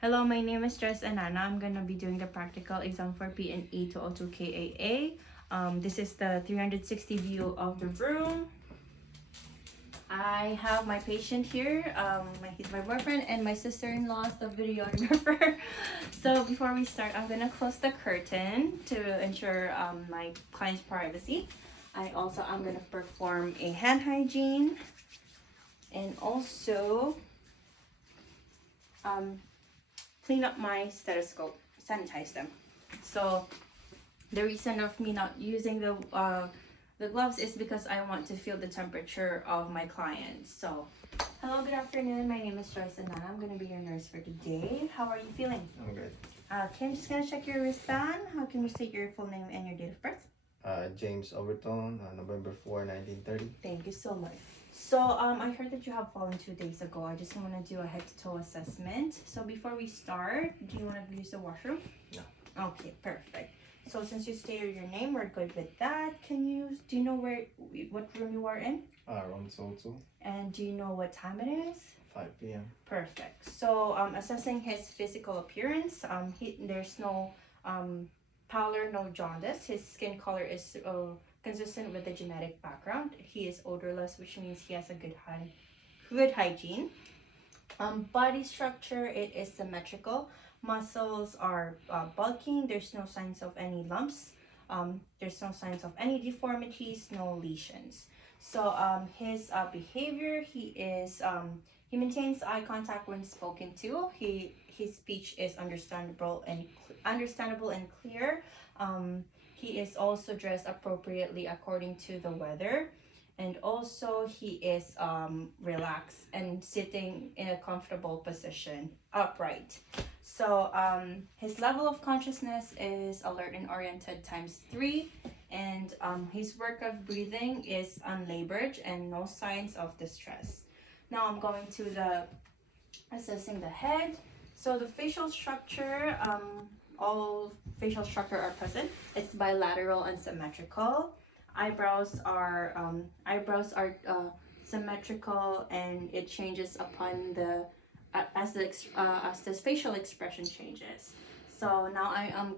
Hello, my name is Jess and Anna. I'm gonna be doing the practical exam for PNE 202 KAA. This is the 360 view of the room. I have my patient here. He's my boyfriend and my sister-in-law is the videographer. So before we start, I'm gonna close the curtain to ensure my client's privacy. I'm gonna perform a hand hygiene and also clean up my stethoscope, sanitize them. So the reason of me not using the gloves is because I want to feel the temperature of my clients. So hello, good afternoon. My name is Joyce and I'm going to be your nurse for today. How are you feeling? I'm good. Okay, I'm just going to check your wristband. How can you state your full name and your date of birth? James Overton, November 4, 1930. Thank you so much. So I heard that you have fallen 2 days ago. I just want to do a head-to-toe assessment. So before we start, do you want to use the washroom? No. Okay, perfect. So since you stated your name, we're good with that. Do you know what room you are in? Room 202, And do you know what time it is? 5 p.m. Perfect. So assessing his physical appearance, there's no pallor, no jaundice. His skin color is consistent with the genetic background. He is odorless, which means he has a good hygiene. Body structure, it is symmetrical. Muscles are bulking. There's no signs of any lumps. There's no signs of any deformities, no lesions. So his behavior, he maintains eye contact when spoken to. His speech is understandable and clear. He is also dressed appropriately according to the weather. And also he is relaxed and sitting in a comfortable position, upright. So his level of consciousness is alert and oriented ×3, and his work of breathing is unlabored and no signs of distress. Now I'm going to assessing the head. So the facial structure, all facial structure are present. It's bilateral and symmetrical. Eyebrows are symmetrical, and it changes upon as the facial expression changes. So now I am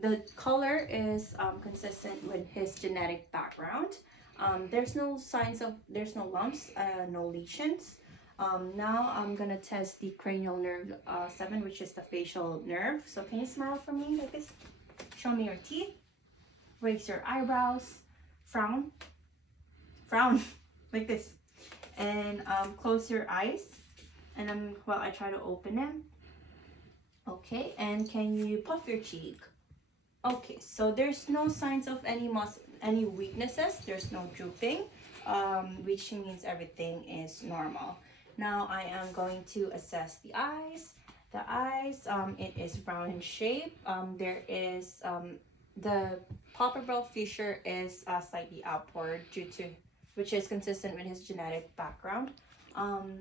the color is consistent with his genetic background. There's no lumps, no lesions. Now I'm gonna test the cranial nerve 7, which is the facial nerve. So can you smile for me like this? Show me your teeth. Raise your eyebrows. Frown like this, and close your eyes, and while I try to open them. Okay, and can you puff your cheek? Okay, so there's no signs of any weaknesses. There's no drooping, which means everything is normal. Now I am going to assess the eyes. The eyes, it is round in shape. There is the palpebral fissure is slightly outward which is consistent with his genetic background.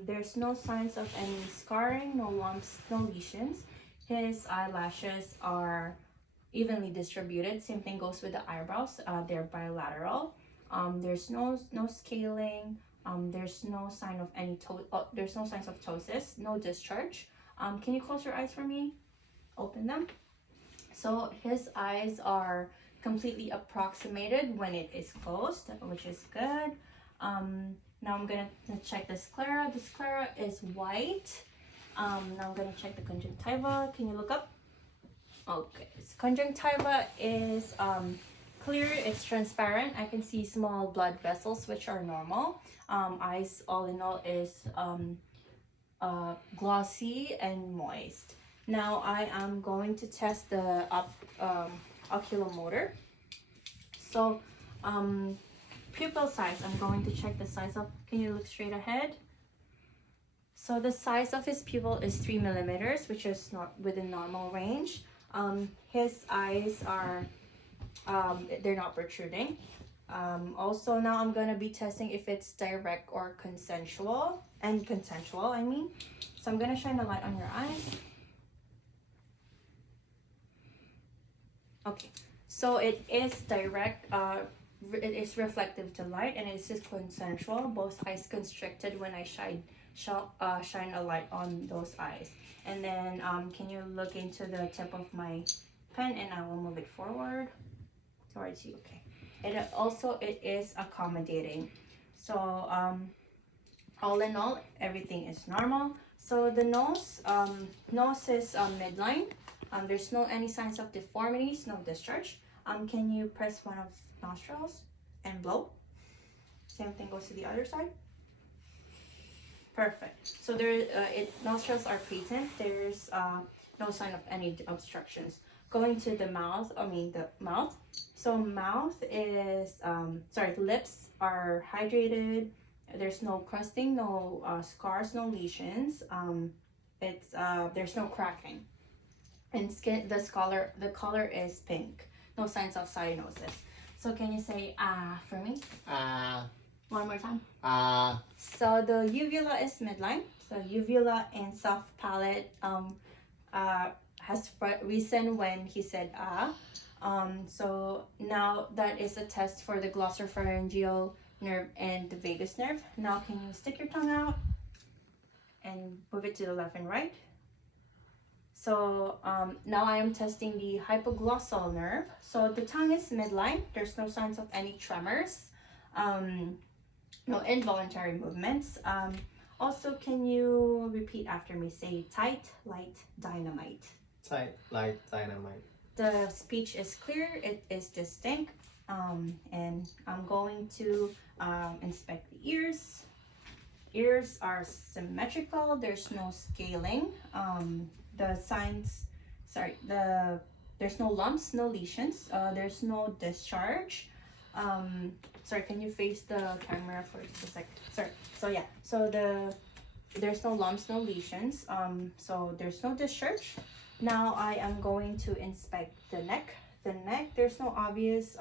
There's no signs of any scarring, no lumps, no lesions. His eyelashes are evenly distributed. Same thing goes with the eyebrows. They're bilateral. There's no scaling. There's no sign of there's no signs of ptosis, no discharge. Can you close your eyes for me? Open them. So his eyes are completely approximated when it is closed, which is good. Now I'm gonna check the sclera. The sclera is white. Now I'm gonna check the conjunctiva. Can you look up? Okay, so conjunctiva is clear, it's transparent. I can see small blood vessels, which are normal. Eyes, all in all, is glossy and moist. Now I am going to test the oculomotor. So pupil size, I'm going to check the size of, can you look straight ahead? So the size of his pupil is 3 millimeters, which is not within normal range. His eyes are, they're not protruding. Also now I'm gonna be testing if it's direct or consensual, I mean. So I'm gonna shine a light on your eyes. Okay, so it is direct, it is reflective to light, and it is consensual. Both eyes constricted when I shine a light on those eyes. And then can you look into the tip of my pen, and I will move it forward towards you. Okay. And it is accommodating. So all in all, everything is normal. So the nose is midline. There's no any signs of deformities, no discharge. Can you press one of nostrils and blow? Same thing goes to the other side. Perfect. So nostrils are patent. There's no sign of any obstructions. Going to the mouth, the mouth. So mouth is, lips are hydrated. There's no crusting, no scars, no lesions. There's no cracking. And skin, the color is pink. No signs of cyanosis. So can you say for me? One more time. So the uvula is midline. So uvula and soft palate has risen when he said so now that is a test for the glossopharyngeal nerve and the vagus nerve. Now can you stick your tongue out and move it to the left and right? So now I am testing the hypoglossal nerve. So the tongue is midline. There's no signs of any tremors, no involuntary movements. Also, can you repeat after me? Say tight, light, dynamite. Tight, light, dynamite. The speech is clear, it is distinct, and I'm going to inspect the ears. Ears are symmetrical, there's no scaling. There's no lumps, no lesions, there's no discharge. Can you face the camera for just a second? There's no lumps, no lesions, so there's no discharge. Now I am going to inspect the neck. The neck, there's no obvious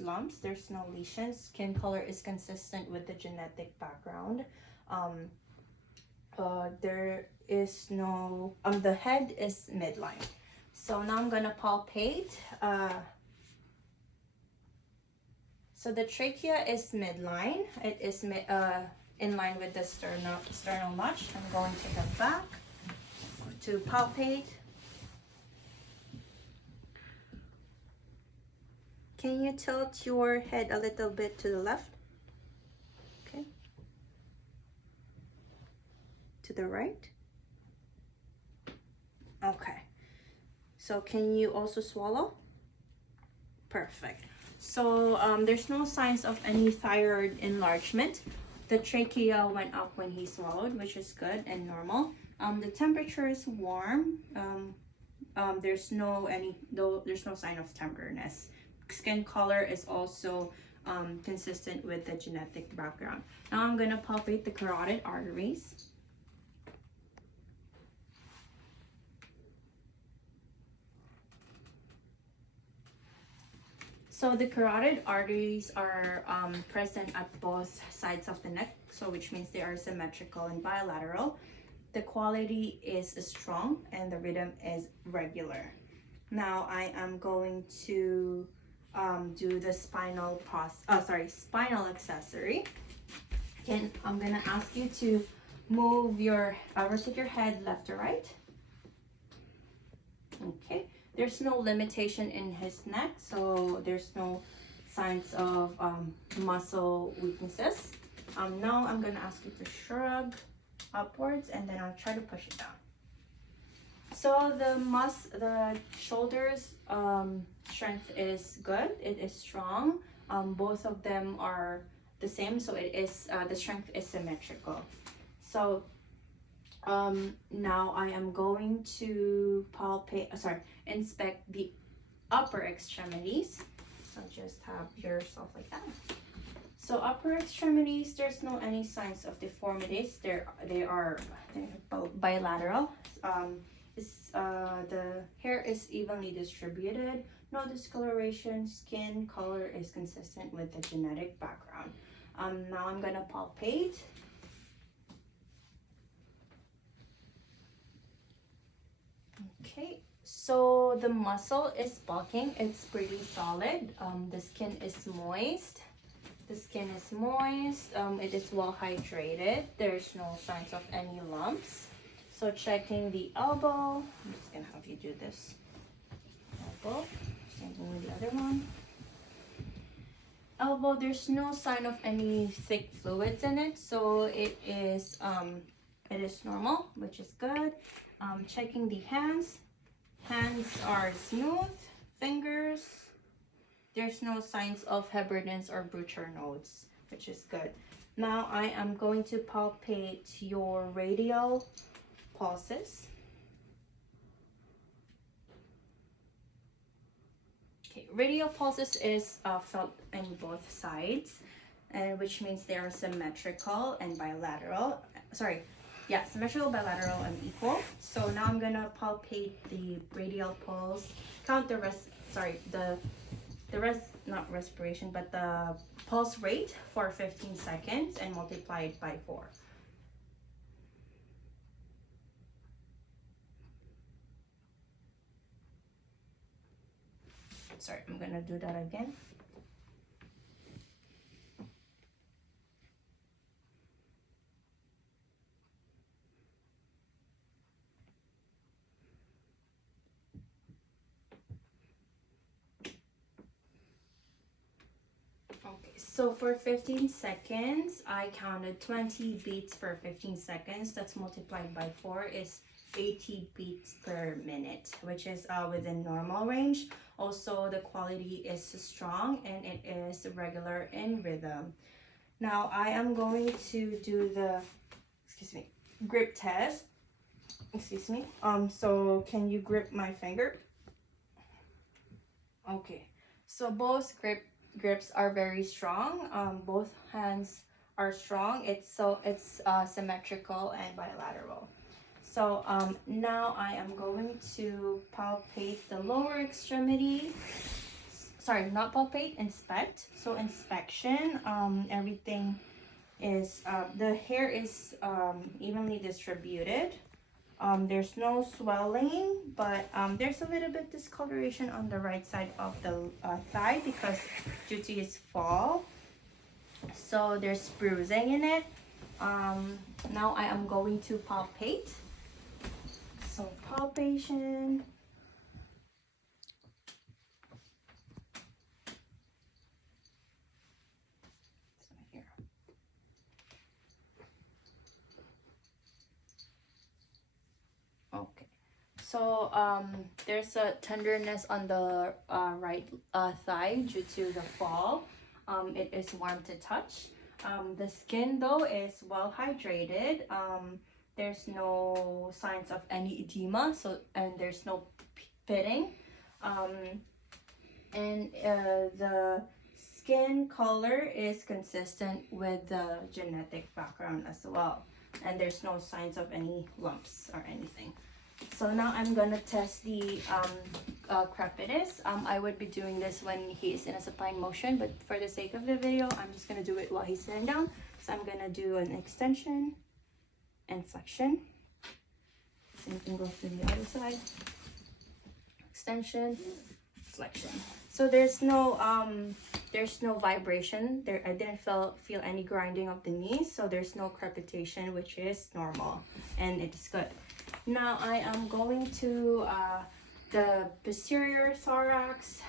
lumps, there's no lesions. Skin color is consistent with the genetic background. There is no, the head is midline. So now I'm gonna palpate. So the trachea is midline. It is in line with the sternal notch. I'm going to the back to palpate. Can you tilt your head a little bit to the left? Okay. To the right? Okay. So can you also swallow? Perfect. So there's no signs of any thyroid enlargement. The trachea went up when he swallowed, which is good and normal. The temperature is warm. There's no sign of tenderness. Skin color is also consistent with the genetic background. Now I'm gonna palpate the carotid arteries. So the carotid arteries are present at both sides of the neck, so which means they are symmetrical and bilateral. The quality is strong and the rhythm is regular. Now I am going to do the spinal accessory. I'm gonna ask you to rotate your head left to right. Okay. There's no limitation in his neck, so there's no signs of muscle weaknesses. Now I'm gonna ask you to shrug upwards, and then I'll try to push it down. So the shoulders strength is good. It is strong. Both of them are the same, so it is the strength is symmetrical. So now I am going to inspect the upper extremities. So just have yourself like that. So upper extremities, there's no any signs of deformities. They're bilateral. The hair is evenly distributed. No discoloration. Skin color is consistent with the genetic background. Now I'm gonna palpate. Okay, so the muscle is bulking. It's pretty solid. The skin is moist. The skin is moist. It is well hydrated. There's no signs of any lumps. So checking the elbow. I'm just gonna have you do this. Elbow. Same thing with the other one. Elbow, there's no sign of any thick fluids in it, so it is normal, which is good. Checking the hands. Hands are smooth. Fingers, there's no signs of Heberden's or Brucher nodes, which is good. Now I am going to palpate your radial pulses. Okay, radial pulses is felt in both sides, and which means they are symmetrical and bilateral. Sorry, yeah, symmetrical, bilateral, and equal. So now I'm gonna palpate the radial pulse, count the not respiration, but the pulse rate for 15 seconds and multiply it by 4. Sorry, I'm gonna do that again. Okay, so for 15 seconds, I counted 20 beats per 15 seconds. That's multiplied by 4 is 80 beats per minute, which is within normal range. Also, the quality is strong and it is regular in rhythm. Now, I am going to do the, grip test. So can you grip my finger? Okay, so both grips are very strong. Both hands are strong. It's symmetrical and bilateral. So now I am going to palpate the lower extremity. Sorry, not palpate, inspect. So inspection, everything is, the hair is evenly distributed. There's no swelling, but there's a little bit discoloration on the right side of the thigh because due to his fall. So there's bruising in it. Now I am going to palpate. So palpation. So here. Okay. So there's a tenderness on the right thigh due to the fall. It is warm to touch. The skin though is well hydrated. There's no signs of any edema, and there's no pitting. The skin color is consistent with the genetic background as well. And there's no signs of any lumps or anything. So now I'm gonna test the crepitus. I would be doing this when he's in a supine motion, but for the sake of the video, I'm just gonna do it while he's sitting down. So I'm gonna do an extension and flexion. Same thing goes to the other side. Extension, flexion. So there's no vibration. I didn't feel any grinding of the knees, so there's no crepitation, which is normal, and it is good. Now I am going to the posterior thorax.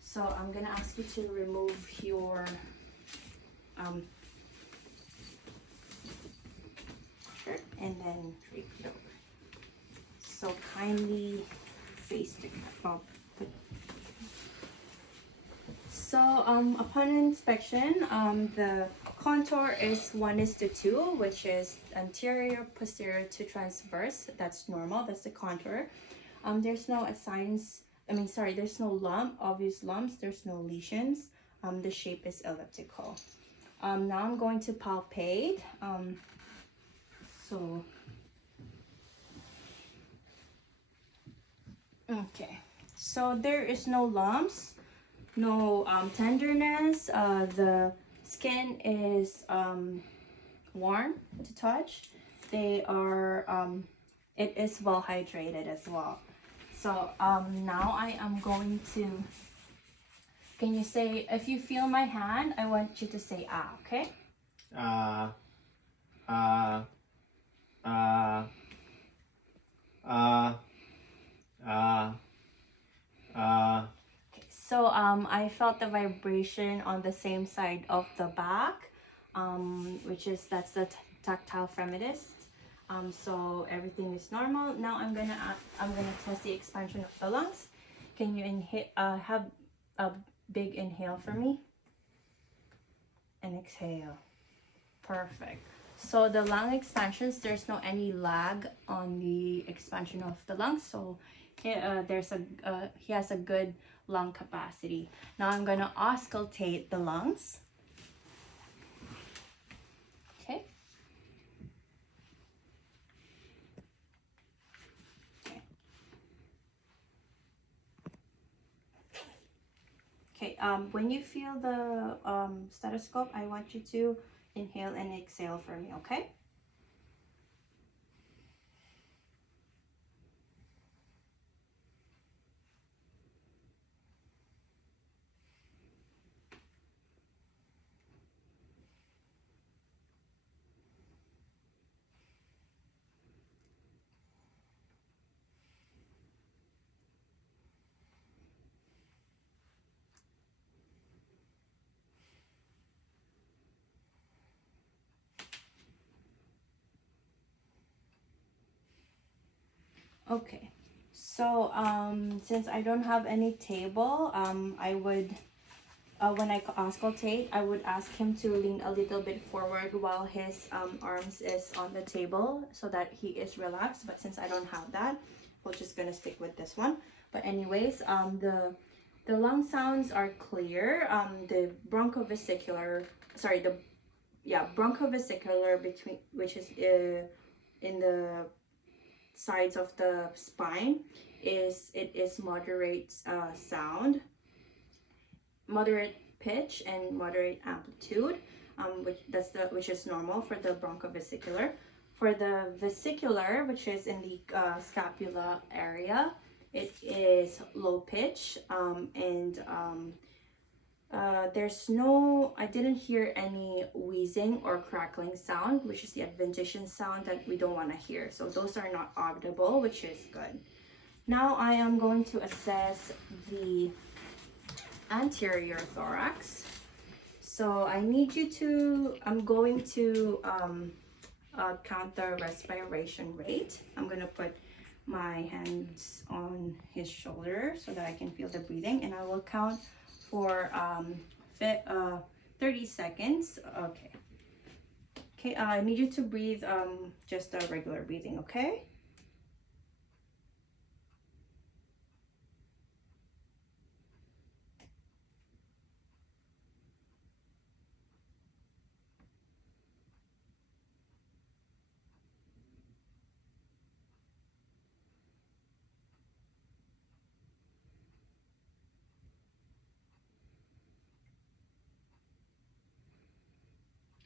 So I'm gonna ask you to remove your shirt and then drape it over. So kindly face the up. So upon inspection, the contour is 1:2, which is anterior, posterior to transverse. That's normal. That's the contour. There's no there's no obvious lumps. There's no lesions. The shape is elliptical. Now I'm going to palpate. Okay. So there is no lumps. No tenderness. The skin is warm to touch. They are it is well hydrated as well. So now I am going to Can you say, if you feel my hand, I want you to say ah, okay? Ah, ah, ah, ah, ah, ah. Okay, so I felt the vibration on the same side of the back, which is, that's the tactile feminist. So everything is normal. Now I'm gonna test the expansion of the lungs. Can you inhale? Have a big inhale for me, and exhale. Perfect. So the lung expansions, there's no any lag on the expansion of the lungs. So he has a good lung capacity. Now I'm gonna auscultate the lungs. Okay. Okay. When you feel the stethoscope, I want you to inhale and exhale for me. Okay. Okay, so since I don't have any table, I would, when I auscultate, I would ask him to lean a little bit forward while his arms is on the table so that he is relaxed. But since I don't have that, we're just gonna stick with this one. But anyways, the lung sounds are clear. The bronchovesicular, sorry, the bronchovesicular between, which is in the sides of the spine, is moderate sound, moderate pitch, and moderate amplitude, which is normal for the bronchovesicular. For the vesicular, which is in the scapula area, it is low pitch, and I didn't hear any wheezing or crackling sound, which is the adventition sound that we don't want to hear. So those are not audible, which is good. Now I am going to assess the anterior thorax. So I'm going to count the respiration rate. I'm going to put my hands on his shoulder so that I can feel the breathing, and I will count for 30 seconds. Okay, I need you to breathe just a regular breathing, okay?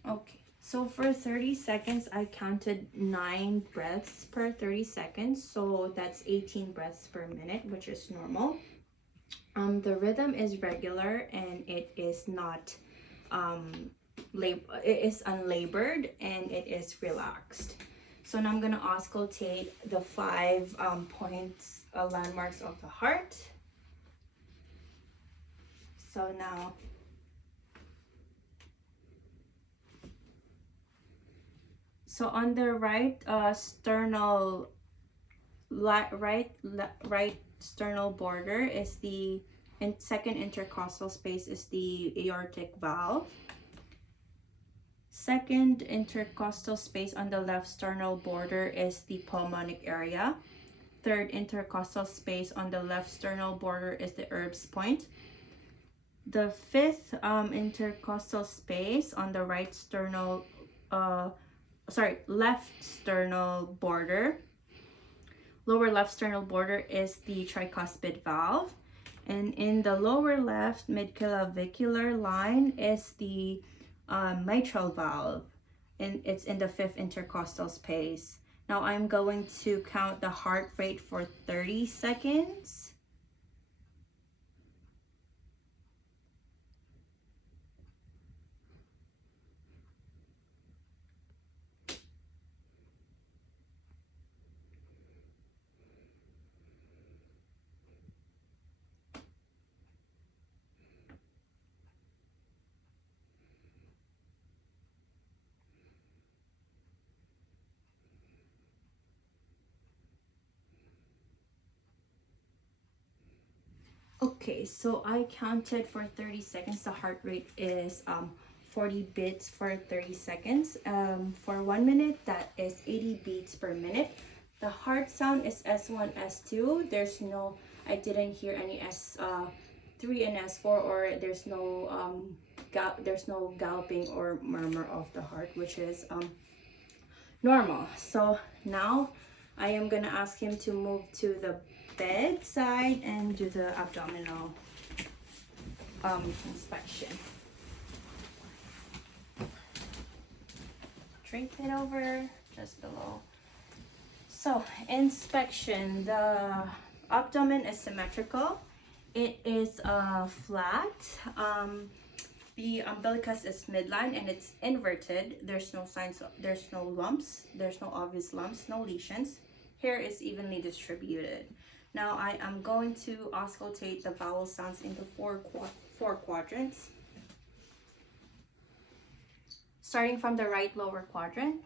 Okay, so for 30 seconds, I counted 9 breaths per 30 seconds. So that's 18 breaths per minute, which is normal. The rhythm is regular and it is not, it is unlabored and it is relaxed. So now I'm gonna auscultate the 5 points, landmarks of the heart. So now, so on the right sternal, right sternal border is the second intercostal space is the aortic valve. Second intercostal space on the left sternal border is the pulmonic area. Third intercostal space on the left sternal border is the Erb's point. The fifth intercostal space on the left sternal border, lower left sternal border, is the tricuspid valve. And in the lower left midclavicular line is the mitral valve, and it's in the fifth intercostal space. Now I'm going to count the heart rate for 30 seconds. Okay, so I counted for 30 seconds. The heart rate is 40 beats for 30 seconds. For 1 minute, that is 80 beats per minute. The heart sound is S1, S2. I didn't hear any S3 and S4, or there's no galloping or murmur of the heart, which is normal. So now I am gonna ask him to move to the bedside and do the abdominal inspection. Drape it over just below. So inspection, the abdomen is symmetrical. It is flat. The umbilicus is midline and it's inverted. There's no lumps, there's no obvious lumps, no lesions. Hair is evenly distributed. Now I am going to auscultate the vowel sounds into four quadrants. Starting from the right lower quadrant.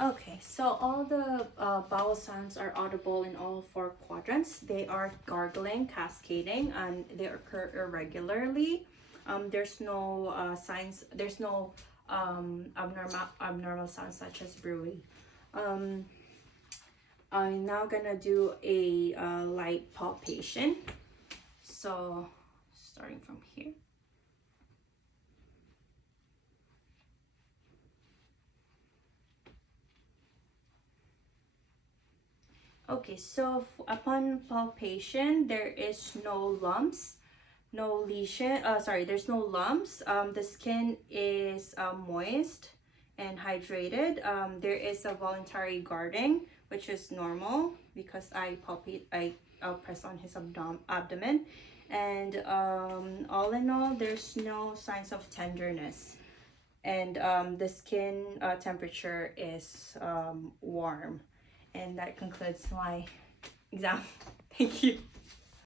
Okay, so all the vowel sounds are audible in all four quadrants. They are gargling, cascading, and they occur irregularly. There's no signs. There's no abnormal sounds such as brewing. I'm now gonna do a light palpation. So starting from here. Okay, so upon palpation, there is no lumps, no lesion. There's no lumps. The skin is moist and hydrated. There is a voluntary guarding, which is normal because I'll press on his abdomen. And all in all, there's no signs of tenderness. And the skin temperature is warm. And that concludes my exam. Thank you.